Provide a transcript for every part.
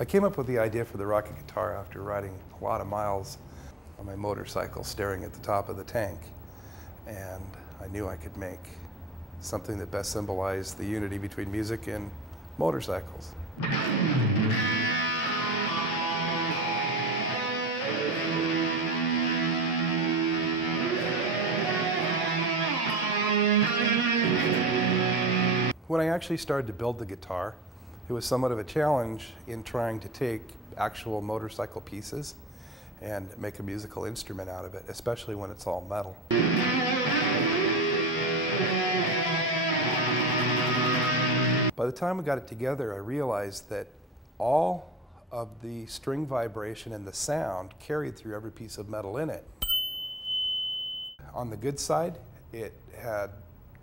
I came up with the idea for the Rockit guitar after riding a lot of miles on my motorcycle staring at the top of the tank. And I knew I could make something that best symbolized the unity between music and motorcycles. When I actually started to build the guitar, it was somewhat of a challenge in trying to take actual motorcycle pieces and make a musical instrument out of it, especially when it's all metal. By the time we got it together, I realized that all of the string vibration and the sound carried through every piece of metal in it. On the good side, it had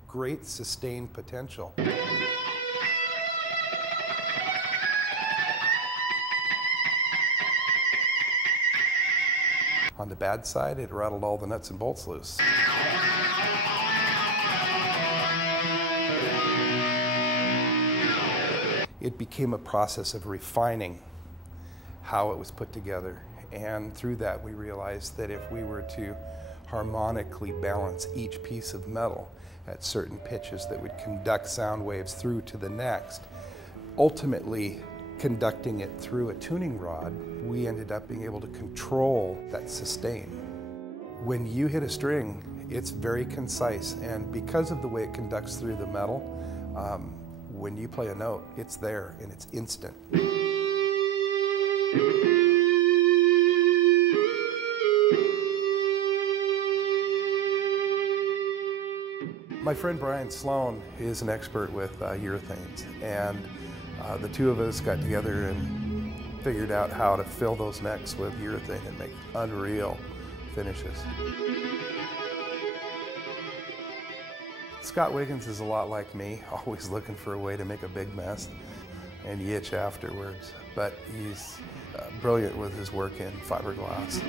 great sustained potential. On the bad side, it rattled all the nuts and bolts loose. It became a process of refining how it was put together, and through that we realized that if we were to harmonically balance each piece of metal at certain pitches that would conduct sound waves through to the next, ultimately conducting it through a tuning rod, we ended up being able to control that sustain. When you hit a string, it's very concise, and because of the way it conducts through the metal, when you play a note, it's there and it's instant. My friend Brian Sloan is an expert with urethanes, and the two of us got together and figured out how to fill those necks with urethane and make unreal finishes. Scott Wiggins is a lot like me, always looking for a way to make a big mess and yitch afterwards, but he's brilliant with his work in fiberglass.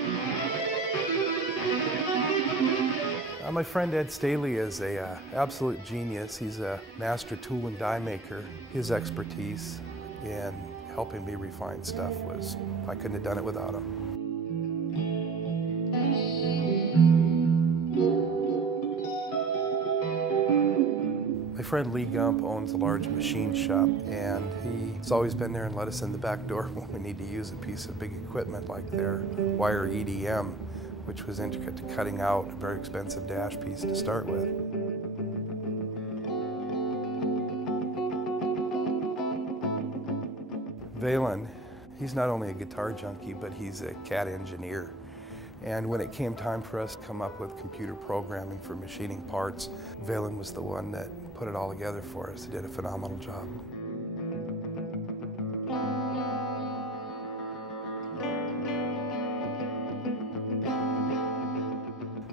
My friend Ed Staley is an absolute genius. He's a master tool and die maker. His expertise in helping me refine stuff was, I couldn't have done it without him. My friend Lee Gump owns a large machine shop, and he's always been there and let us in the back door when we need to use a piece of big equipment like their wire EDM, which was intricate to cutting out a very expensive dash piece to start with. Valen, he's not only a guitar junkie, but he's a CAD engineer. And when it came time for us to come up with computer programming for machining parts, Valen was the one that put it all together for us. He did a phenomenal job.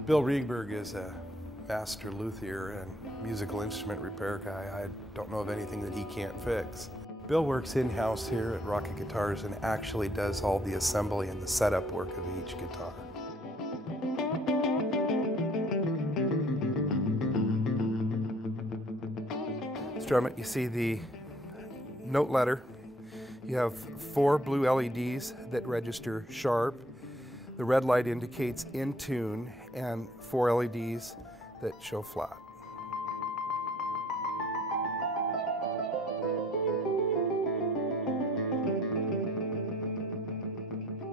Bill Riegberg is a master luthier and musical instrument repair guy. I don't know of anything that he can't fix. Bill works in-house here at Rockit Guitars and actually does all the assembly and the setup work of each guitar. Instrument, you see the note letter. You have 4 blue LEDs that register sharp. The red light indicates in tune, and 4 LEDs that show flat.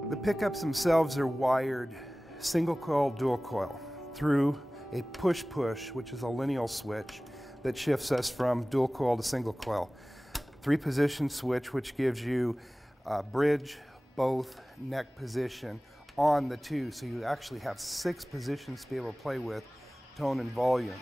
The pickups themselves are wired single coil, dual coil through a push-push, which is a lineal switch that shifts us from dual coil to single coil. 3-position switch, which gives you bridge, both, neck position on the 2, so you actually have 6 positions to be able to play with, tone and volume.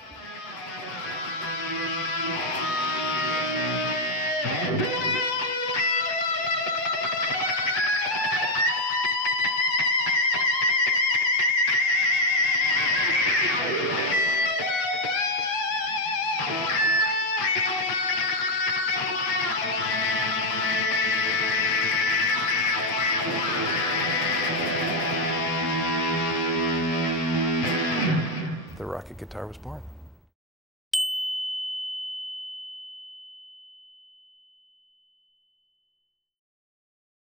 The Rockit guitar was born.